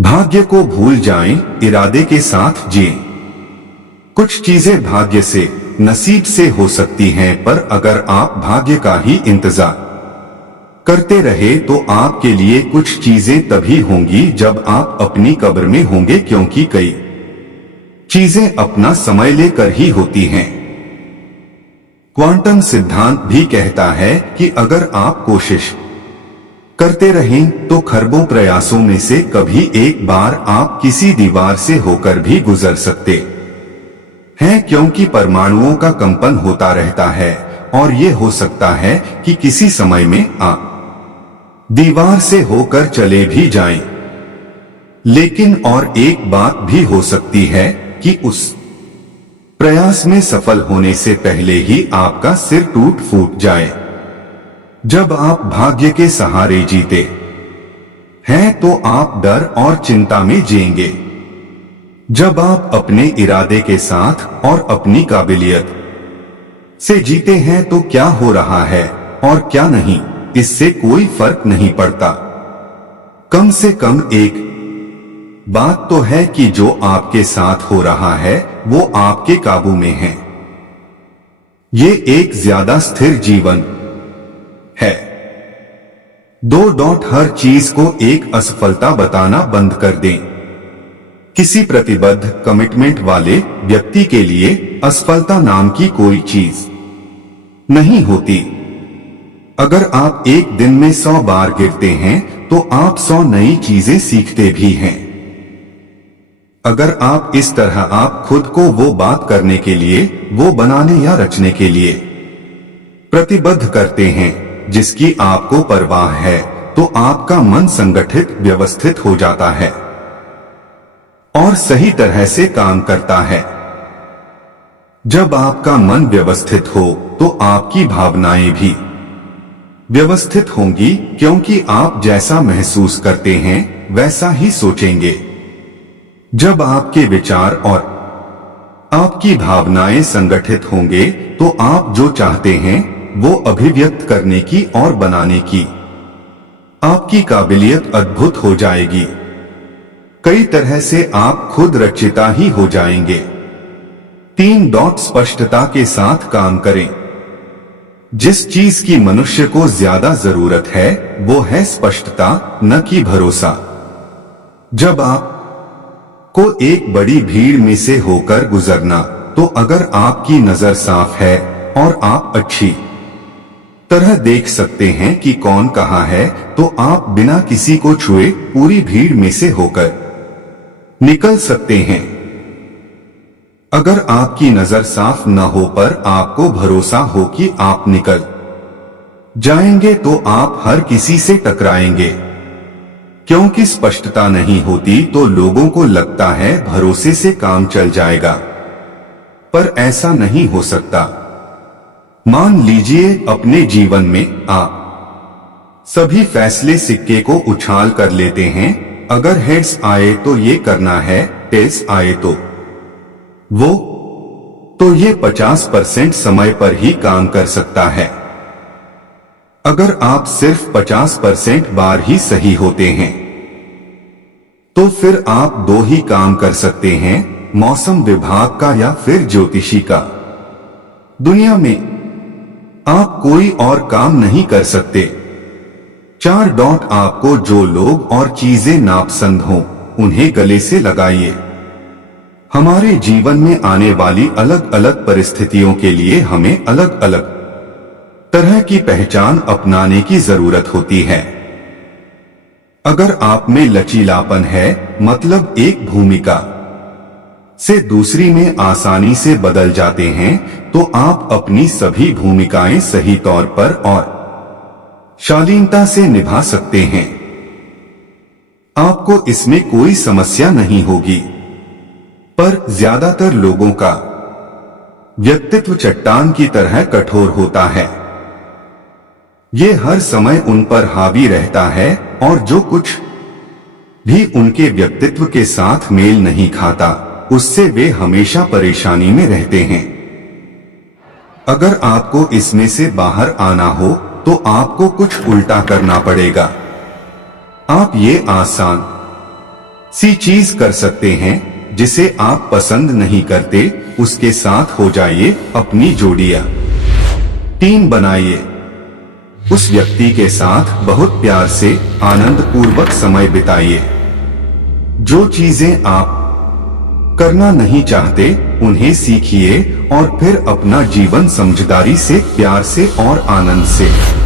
भाग्य को भूल जाएं, इरादे के साथ जिएं। कुछ चीजें भाग्य से, नसीब से हो सकती हैं, पर अगर आप भाग्य का ही इंतजार करते रहे तो आपके लिए कुछ चीजें तभी होंगी जब आप अपनी कब्र में होंगे, क्योंकि कई चीजें अपना समय लेकर ही होती हैं। क्वांटम सिद्धांत भी कहता है कि अगर आप कोशिश करते रहें तो खरबों प्रयासों में से कभी एक बार आप किसी दीवार से होकर भी गुजर सकते हैं, क्योंकि परमाणुओं का कंपन होता रहता है और ये हो सकता है कि किसी समय में आप दीवार से होकर चले भी जाएं। लेकिन और एक बात भी हो सकती है कि उस प्रयास में सफल होने से पहले ही आपका सिर टूट फूट जाए। जब आप भाग्य के सहारे जीते हैं तो आप डर और चिंता में जिएंगे। जब आप अपने इरादे के साथ और अपनी काबिलियत से जीते हैं तो क्या हो रहा है और क्या नहीं, इससे कोई फर्क नहीं पड़ता। कम से कम एक बात तो है कि जो आपके साथ हो रहा है वो आपके काबू में है। ये एक ज्यादा स्थिर जीवन है। हर चीज को एक असफलता बताना बंद कर दें। किसी प्रतिबद्ध कमिटमेंट वाले व्यक्ति के लिए असफलता नाम की कोई चीज नहीं होती। अगर आप एक दिन में 100 बार गिरते हैं तो आप 100 नई चीजें सीखते भी हैं। अगर आप इस तरह आप खुद को वो बात करने के लिए, वो बनाने या रचने के लिए प्रतिबद्ध करते हैं जिसकी आपको परवाह है, तो आपका मन संगठित, व्यवस्थित हो जाता है और सही तरह से काम करता है। जब आपका मन व्यवस्थित हो तो आपकी भावनाएं भी व्यवस्थित होंगी, क्योंकि आप जैसा महसूस करते हैं वैसा ही सोचेंगे। जब आपके विचार और आपकी भावनाएं संगठित होंगे तो आप जो चाहते हैं वो अभिव्यक्त करने की और बनाने की आपकी काबिलियत अद्भुत हो जाएगी। कई तरह से आप खुद रचिता ही हो जाएंगे। 3 स्पष्टता के साथ काम करें। जिस चीज की मनुष्य को ज्यादा जरूरत है वो है स्पष्टता, न कि भरोसा। जब आप को एक बड़ी भीड़ में से होकर गुजरना, तो अगर आपकी नजर साफ है और आप अच्छी तरह देख सकते हैं कि कौन कहाँ है, तो आप बिना किसी को छुए पूरी भीड़ में से होकर निकल सकते हैं। अगर आपकी नजर साफ न हो पर आपको भरोसा हो कि आप निकल जाएंगे, तो आप हर किसी से टकराएंगे। क्योंकि स्पष्टता नहीं होती तो लोगों को लगता है भरोसे से काम चल जाएगा, पर ऐसा नहीं हो सकता। मान लीजिए अपने जीवन में आप सभी फैसले सिक्के को उछाल कर लेते हैं। अगर हेड्स आए तो ये करना है, टेल्स आए तो वो, तो ये 50% समय पर ही काम कर सकता है। अगर आप सिर्फ 50% बार ही सही होते हैं तो फिर आप 2 ही काम कर सकते हैं, मौसम विभाग का या फिर ज्योतिषी का। दुनिया में आप कोई और काम नहीं कर सकते। 4 आपको जो लोग और चीजें नापसंद हों उन्हें गले से लगाइए। हमारे जीवन में आने वाली अलग अलग परिस्थितियों के लिए हमें अलग अलग तरह की पहचान अपनाने की जरूरत होती है। अगर आप में लचीलापन है, मतलब एक भूमिका से दूसरी में आसानी से बदल जाते हैं, तो आप अपनी सभी भूमिकाएं सही तौर पर और शालीनता से निभा सकते हैं। आपको इसमें कोई समस्या नहीं होगी। पर ज्यादातर लोगों का व्यक्तित्व चट्टान की तरह कठोर होता है। ये हर समय उन पर हावी रहता है और जो कुछ भी उनके व्यक्तित्व के साथ मेल नहीं खाता उससे वे हमेशा परेशानी में रहते हैं। अगर आपको इसमें से बाहर आना हो तो आपको कुछ उल्टा करना पड़ेगा। आप ये आसान सी चीज कर सकते हैं जिसे आप पसंद नहीं करते, उसके साथ हो जाइए अपनी जोड़ियां, टीम बनाइए। उस व्यक्ति के साथ बहुत प्यार से आनंद पूर्वक समय बिताइए। जो चीजें आप करना नहीं चाहते उन्हें सीखिए और फिर अपना जीवन समझदारी से, प्यार से और आनंद से